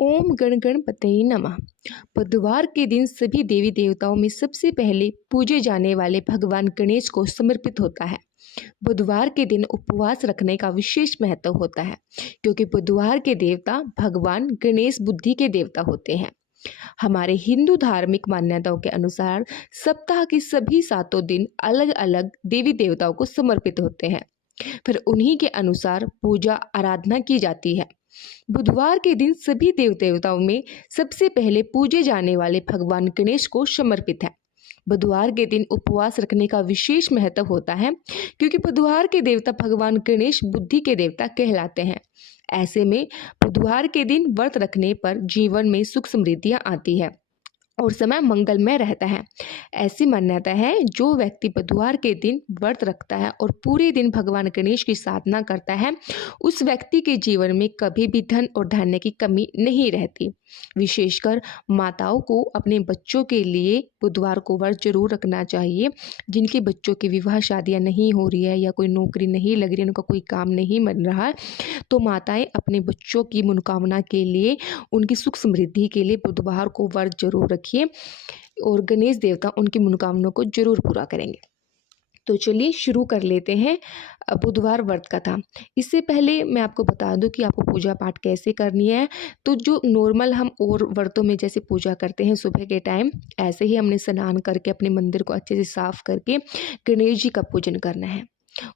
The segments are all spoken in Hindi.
ओम गण गणपतये नमः। बुधवार के दिन सभी देवी देवताओं में सबसे पहले पूजे जाने वाले भगवान गणेश को समर्पित होता है। बुधवार के दिन उपवास रखने का विशेष महत्व होता है, क्योंकि बुधवार के देवता भगवान गणेश बुद्धि के देवता होते हैं। हमारे हिंदू धार्मिक मान्यताओं के अनुसार सप्ताह के सभी 7 दिन अलग अलग देवी देवताओं को समर्पित होते हैं, फिर उन्हीं के अनुसार पूजा आराधना की जाती है। बुधवार के दिन सभी देव देवताओं में सबसे पहले पूजे जाने वाले भगवान गणेश को समर्पित है। बुधवार के दिन उपवास रखने का विशेष महत्व होता है, क्योंकि बुधवार के देवता भगवान गणेश बुद्धि के देवता कहलाते हैं। ऐसे में बुधवार के दिन व्रत रखने पर जीवन में सुख समृद्धियां आती है और समय मंगलमय रहता है। ऐसी मान्यता है, जो व्यक्ति बुधवार के दिन व्रत रखता है और पूरे दिन भगवान गणेश की साधना करता है, उस व्यक्ति के जीवन में कभी भी धन और धान्य की कमी नहीं रहती। विशेषकर माताओं को अपने बच्चों के लिए बुधवार को व्रत जरूर रखना चाहिए। जिनके बच्चों की विवाह शादियां नहीं हो रही है या कोई नौकरी नहीं लग रही है, उनका कोई काम नहीं बन रहा है, तो माताएं अपने बच्चों की मनोकामना के लिए, उनकी सुख समृद्धि के लिए बुधवार को व्रत जरूर रखिए और गणेश देवता उनकी मनोकामना को जरूर पूरा करेंगे। तो चलिए शुरू कर लेते हैं बुधवार व्रत कथा। इससे पहले मैं आपको बता दूं कि आपको पूजा पाठ कैसे करनी है। तो जो नॉर्मल हम और व्रतों में जैसे पूजा करते हैं सुबह के टाइम, ऐसे ही हमने स्नान करके अपने मंदिर को अच्छे से साफ करके गणेश जी का पूजन करना है।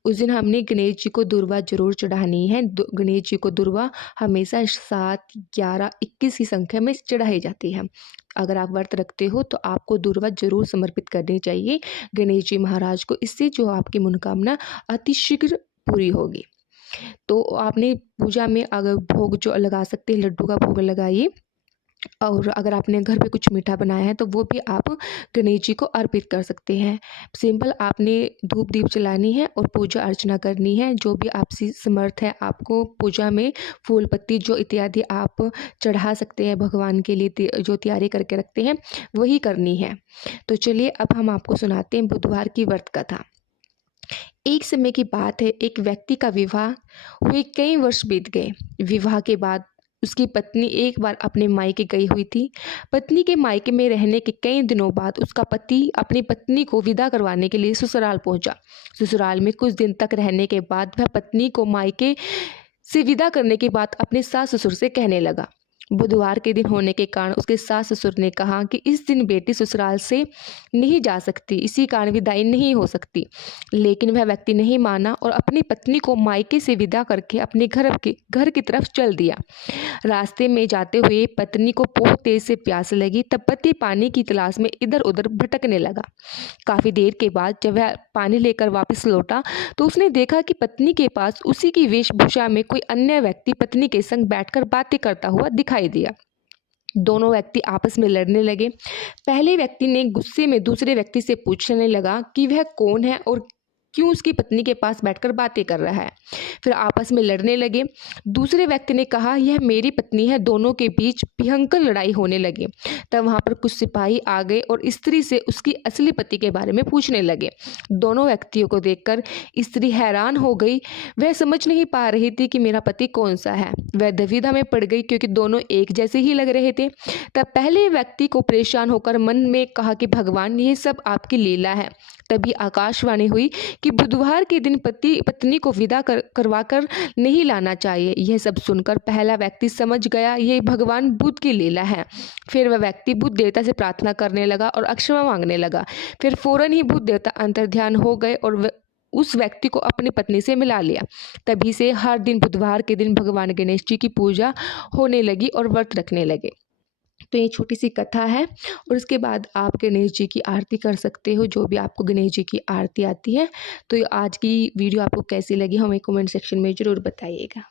उस दिन हमने गणेश जी को दुर्वा जरूर चढ़ानी है। गणेश जी को दुर्वा हमेशा 7, 11, 21 की संख्या में चढ़ाई जाती है। अगर आप व्रत रखते हो तो आपको दुर्वा जरूर समर्पित करनी चाहिए गणेश जी महाराज को। इससे जो आपकी मनोकामना अतिशीघ्र पूरी होगी। तो आपने पूजा में अगर भोग जो लगा सकते हैं, लड्डू का भोग लगाइए। और अगर आपने घर पे कुछ मीठा बनाया है तो वो भी आप गणेश जी को अर्पित कर सकते हैं। सिंपल आपने धूप दीप जलानी है और पूजा अर्चना करनी है। जो भी आपसी समर्थ है, आपको पूजा में फूल पत्ती जो इत्यादि आप चढ़ा सकते हैं भगवान के लिए, जो तैयारी करके रखते हैं वही करनी है। तो चलिए अब हम आपको सुनाते हैं बुधवार की व्रत कथा। एक समय की बात है, एक व्यक्ति का विवाह हुए कई वर्ष बीत गए। विवाह के बाद उसकी पत्नी एक बार अपने मायके गई हुई थी। पत्नी के मायके में रहने के कई दिनों बाद उसका पति अपनी पत्नी को विदा करवाने के लिए ससुराल पहुंचा। ससुराल में कुछ दिन तक रहने के बाद वह पत्नी को मायके से विदा करने के बाद अपने सास ससुर से कहने लगा। बुधवार के दिन होने के कारण उसके सास ससुर ने कहा कि इस दिन बेटी ससुराल से नहीं जा सकती, इसी कारण विदाई नहीं हो सकती। लेकिन वह व्यक्ति नहीं माना और अपनी पत्नी को मायके से विदा करके अपने घर की तरफ चल दिया। रास्ते में जाते हुए पत्नी को बहुत तेज से प्यास लगी। तब पति पानी की तलाश में इधर उधर भटकने लगा। काफी देर के बाद जब वह पानी लेकर वापस लौटा तो उसने देखा कि पत्नी के पास उसी की वेशभूषा में कोई अन्य व्यक्ति पत्नी के संग बैठकर बातें करता हुआ दिखाई दिया। दोनों व्यक्ति आपस में लड़ने लगे। पहले व्यक्ति ने गुस्से में दूसरे व्यक्ति से पूछने लगा कि वह कौन है और क्यों उसकी पत्नी के पास बैठकर बातें कर रहा है। फिर आपस में लड़ने लगे। दूसरे व्यक्ति ने कहा, यह मेरी पत्नी है। दोनों के बीच भयंकर लड़ाई होने लगी। तब वहां पर कुछ सिपाही आ गए और स्त्री से उसकी असली पति के बारे में पूछने लगे। दोनों व्यक्तियों को देखकर स्त्री हैरान हो गई। वह समझ नहीं पा रही थी कि मेरा पति कौन सा है। वह दुविधा में पड़ गई, क्योंकि दोनों एक जैसे ही लग रहे थे। तब पहले व्यक्ति को परेशान होकर मन में कहा कि भगवान, यह सब आपकी लीला है। तभी आकाशवाणी हुई कि बुधवार के दिन पति पत्नी को विदा करवा कर नहीं लाना चाहिए। यह सब सुनकर पहला व्यक्ति समझ गया, यह भगवान बुद्ध की लीला है। फिर वह व्यक्ति बुद्ध देवता से प्रार्थना करने लगा और क्षमा मांगने लगा। फिर फौरन ही बुद्ध देवता अंतर्ध्यान हो गए और उस व्यक्ति को अपनी पत्नी से मिला लिया। तभी से हर दिन बुधवार के दिन भगवान गणेश जी की पूजा होने लगी और व्रत रखने लगे। तो ये छोटी सी कथा है और उसके बाद आप गणेश जी की आरती कर सकते हो, जो भी आपको गणेश जी की आरती आती है। तो आज की वीडियो आपको कैसी लगी हमें कमेंट सेक्शन में ज़रूर बताइएगा।